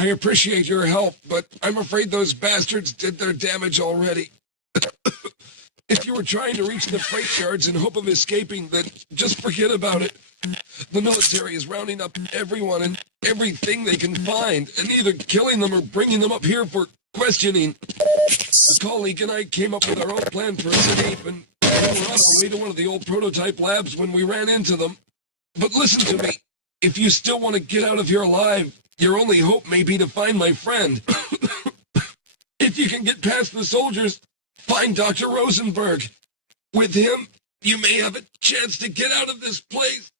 I appreciate your help, but I'm afraid those bastards did their damage already. If you were trying to reach the freight yards in hope of escaping, then just forget about it. The military is rounding up everyone and everything they can find, and either killing them or bringing them up here for questioning. A colleague and I came up with our own plan for escape, and we were on our way to one of the old prototype labs when we ran into them. But listen to me. If you still want to get out of here alive, your only hope may be to find my friend. If you can get past the soldiers, find Dr. Rosenberg. With him, you may have a chance to get out of this place.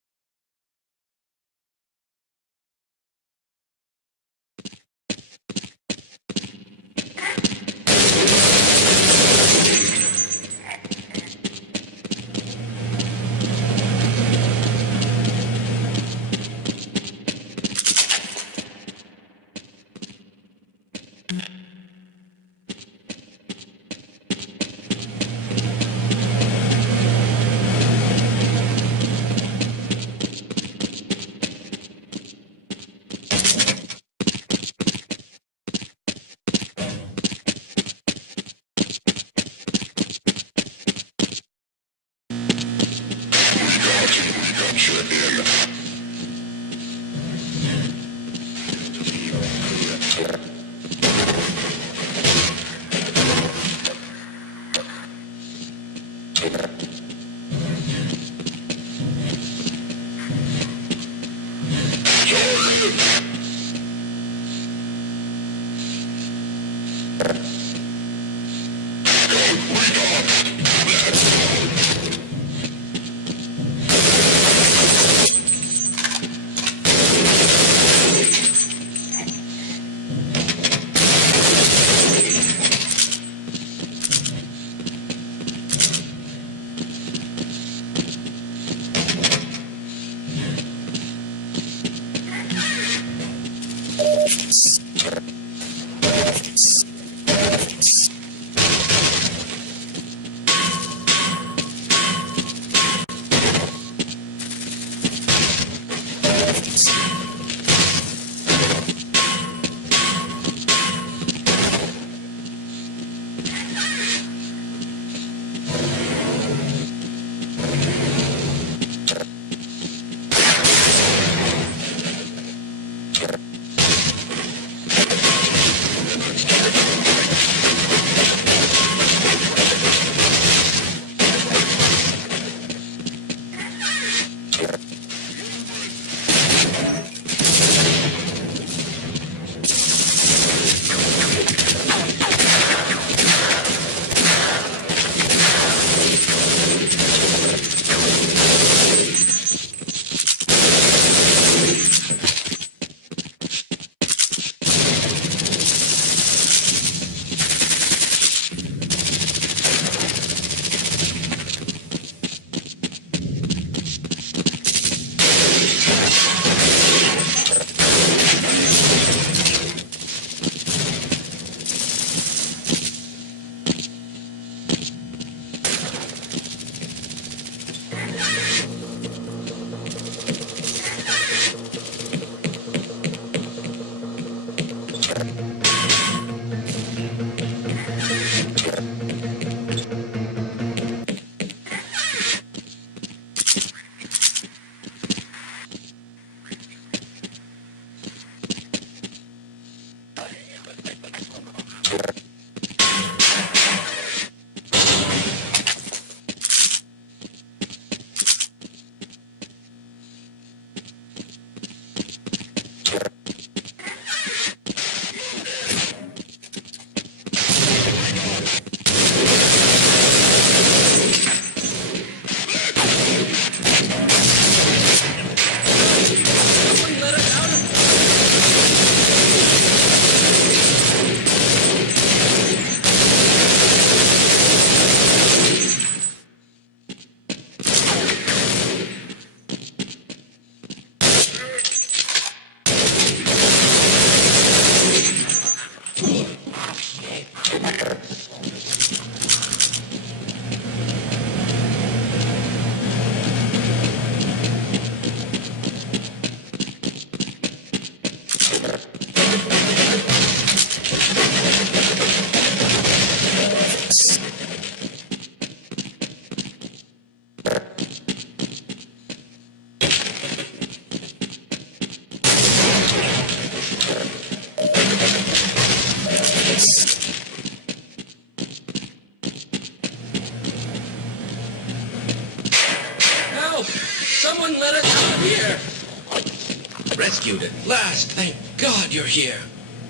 let us out of here! Rescued at last. Thank God you're here.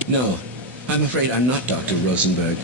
No, I'm afraid I'm not Dr. Rosenberg.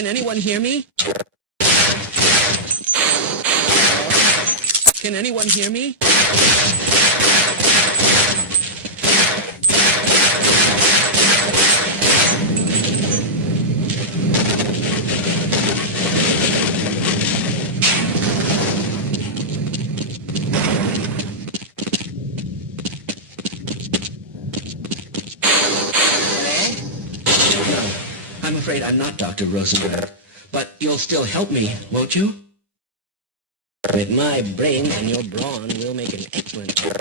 Can anyone hear me? Can anyone hear me? I'm afraid I'm not Dr. Rosenberg, but you'll still help me, won't you? With my brains and your brawn, we'll make an excellent team.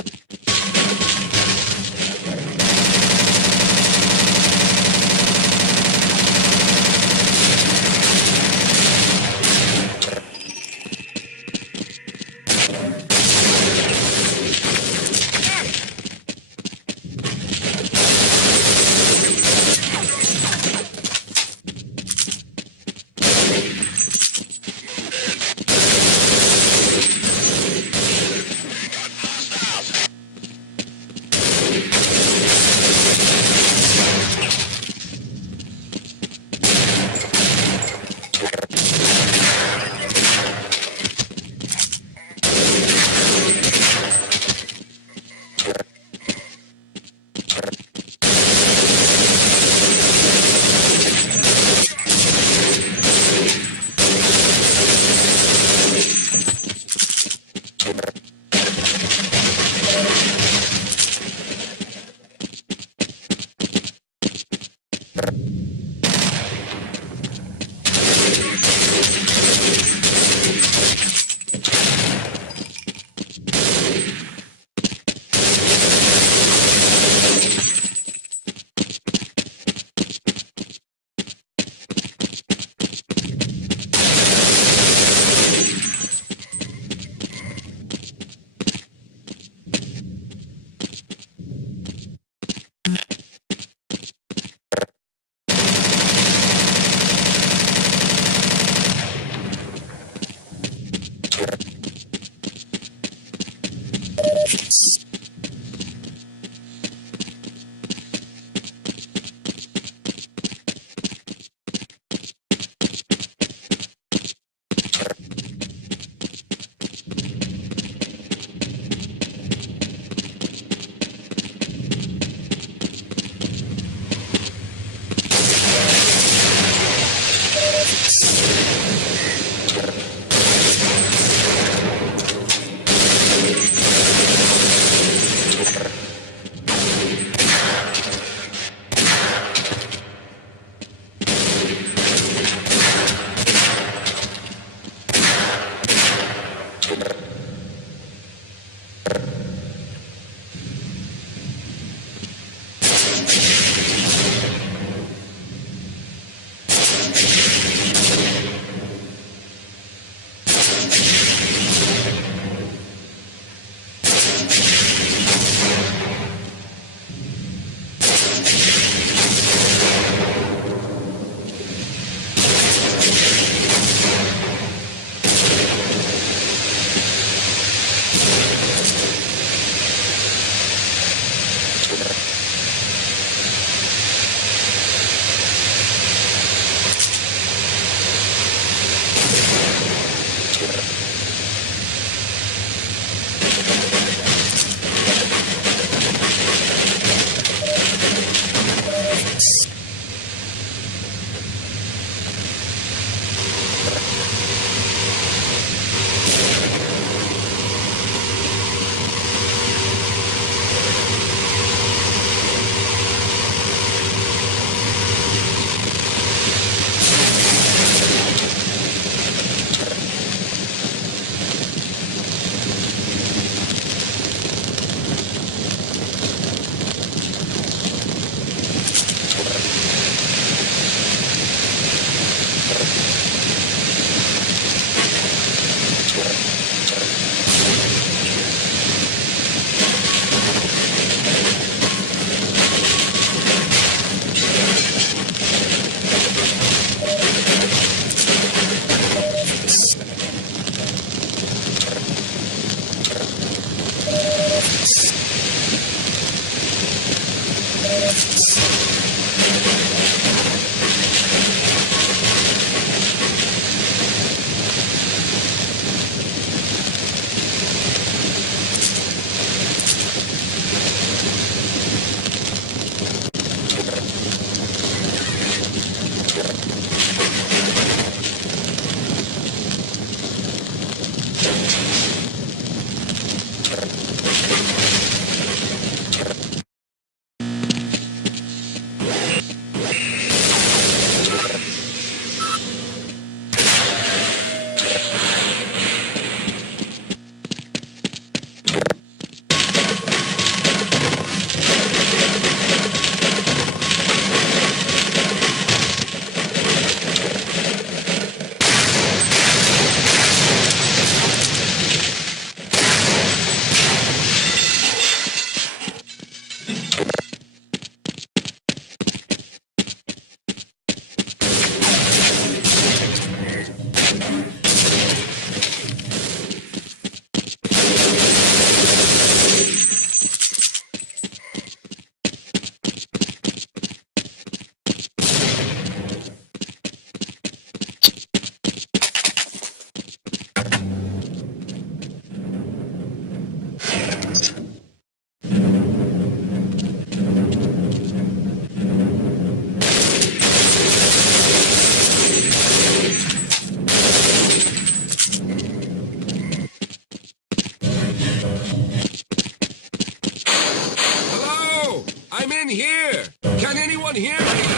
in here! Can anyone hear me?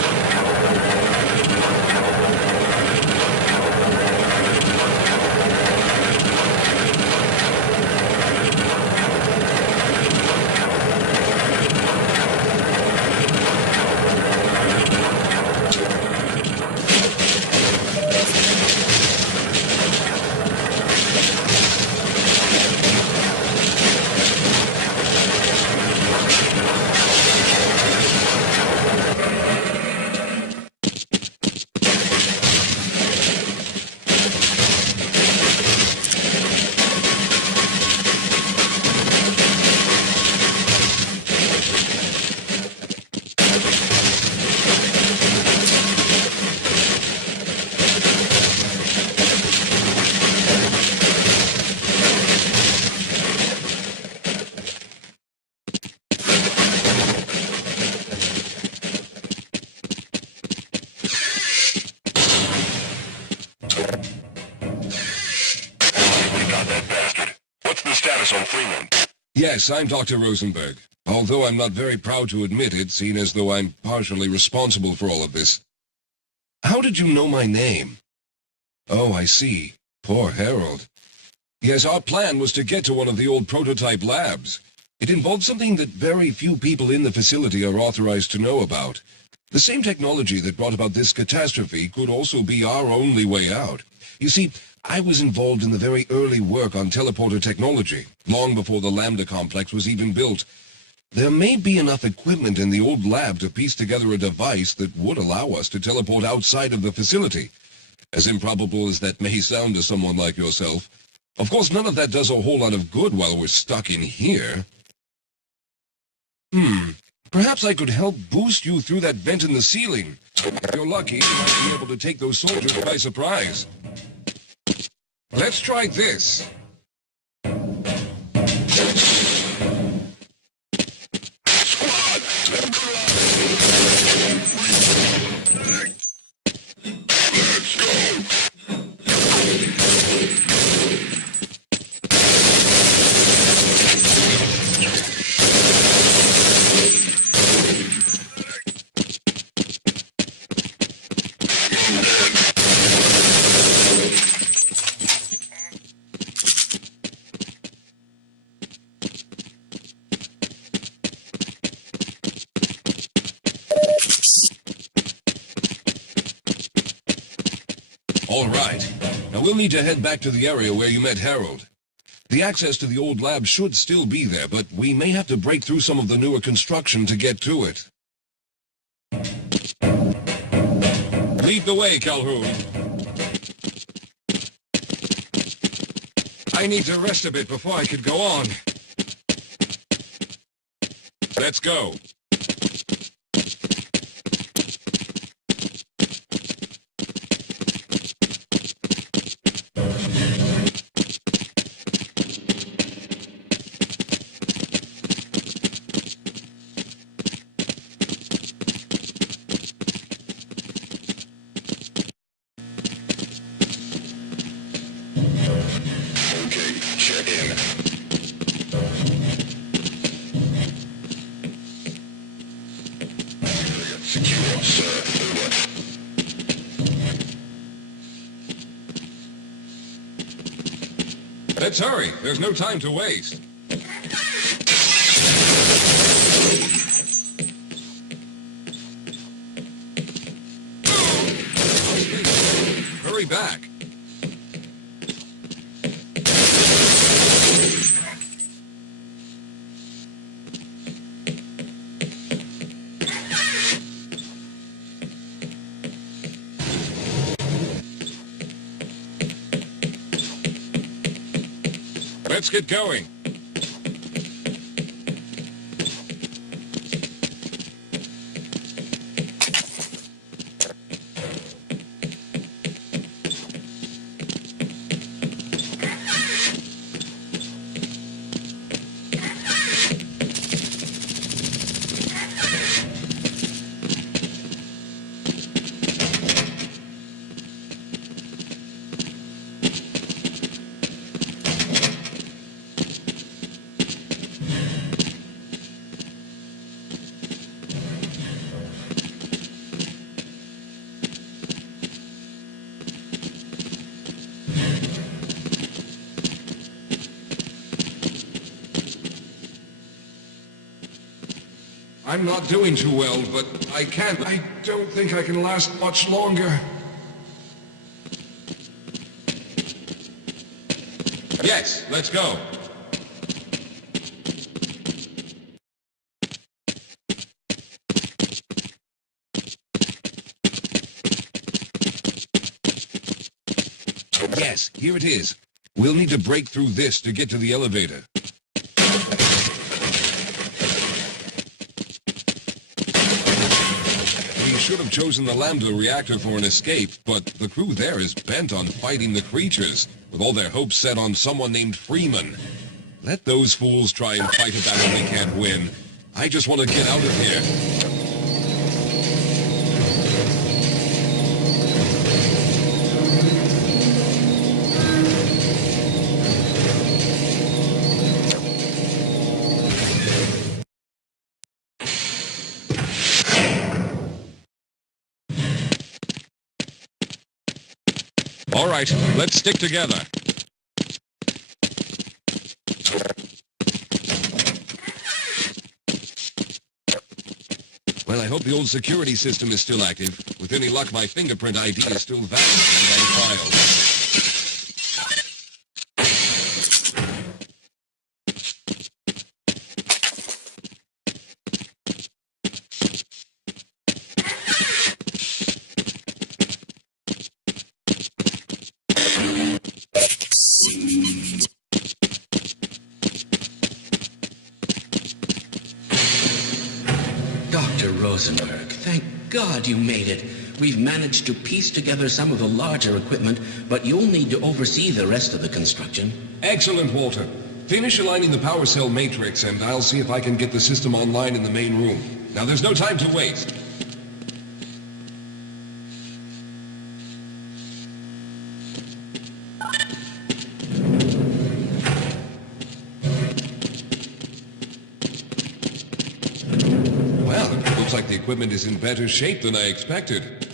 Yes, I'm Dr. Rosenberg, although I'm not very proud to admit it, seeing as though I'm partially responsible for all of this. How did you know my name? Oh, I see. Poor Harold. Yes, our plan was to get to one of the old prototype labs. It involved something that very few people in the facility are authorized to know about. The same technology that brought about this catastrophe could also be our only way out. You see, I was involved in the very early work on teleporter technology, long before the Lambda complex was even built. There may be enough equipment in the old lab to piece together a device that would allow us to teleport outside of the facility. As improbable as that may sound to someone like yourself. Of course, none of that does a whole lot of good while we're stuck in here. Perhaps I could help boost you through that vent in the ceiling. If you're lucky, you might be able to take those soldiers by surprise. Let's try this. All right. Now we'll need to head back to the area where you met Harold. The access to the old lab should still be there, but we may have to break through some of the newer construction to get to it. Lead the way, Calhoun. I need to rest a bit before I could go on. Let's go. Let's hurry. There's no time to waste. Hurry back. Let's get going. I'm not doing too well, but I don't think I can last much longer. Yes, let's go. Yes, here it is. We'll need to break through this to get to the elevator. We should have chosen the Lambda reactor for an escape, but the crew there is bent on fighting the creatures, with all their hopes set on someone named Freeman. Let those fools try and fight a battle they can't win. I just want to get out of here. All right, let's stick together. Well, I hope the old security system is still active. With any luck, my fingerprint ID is still valid and on file. Dr. Rosenberg, thank God you made it. We've managed to piece together some of the larger equipment, but you'll need to oversee the rest of the construction. Excellent, Walter. Finish aligning the power cell matrix, and I'll see if I can get the system online in the main room. Now, there's no time to waste. Well, it looks like the equipment is in better shape than I expected.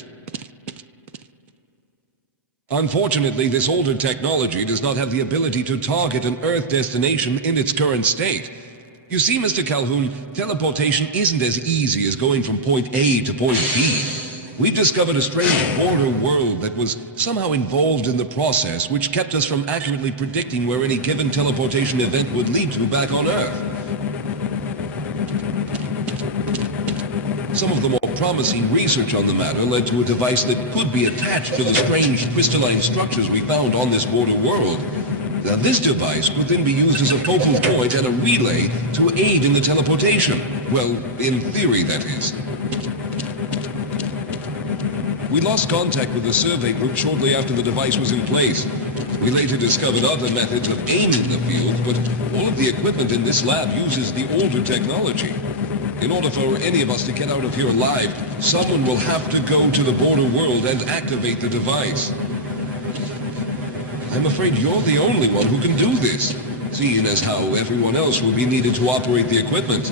Unfortunately, this older technology does not have the ability to target an Earth destination in its current state. You see, Mr. Calhoun, teleportation isn't as easy as going from point A to point B. We've discovered a strange border world that was somehow involved in the process, which kept us from accurately predicting where any given teleportation event would lead to back on Earth. Some of the more promising research on the matter led to a device that could be attached to the strange crystalline structures we found on this border world. Now, this device could then be used as a focal point and a relay to aid in the teleportation. Well, in theory, that is. We lost contact with the survey group shortly after the device was in place. We later discovered other methods of aiming the field, but all of the equipment in this lab uses the older technology. In order for any of us to get out of here alive, someone will have to go to the border world and activate the device. I'm afraid you're the only one who can do this, seeing as how everyone else will be needed to operate the equipment.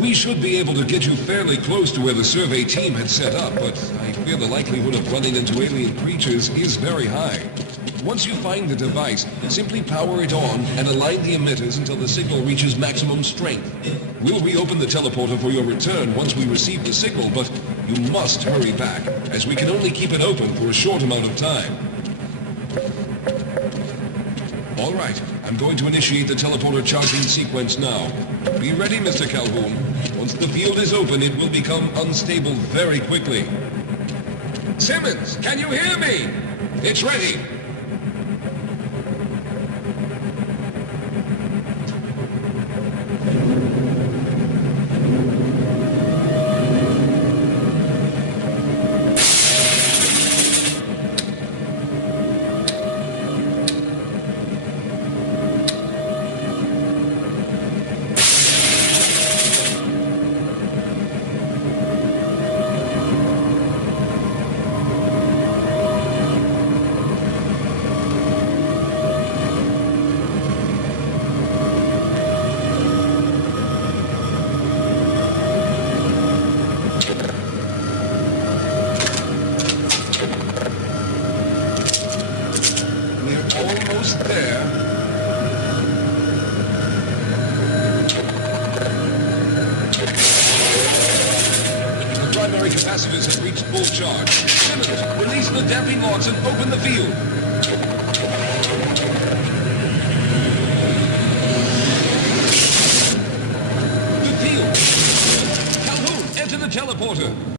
We should be able to get you fairly close to where the survey team had set up, but I fear the likelihood of running into alien creatures is very high. Once you find the device, simply power it on and align the emitters until the signal reaches maximum strength. We'll reopen the teleporter for your return once we receive the signal, but you must hurry back, as we can only keep it open for a short amount of time. All right, I'm going to initiate the teleporter charging sequence now. Be ready, Mr. Calhoun. Once the field is open, it will become unstable very quickly. Simmons, can you hear me? It's ready. reached full charge. Simmons, release the damping locks and open the field. The field. Calhoun, enter the teleporter.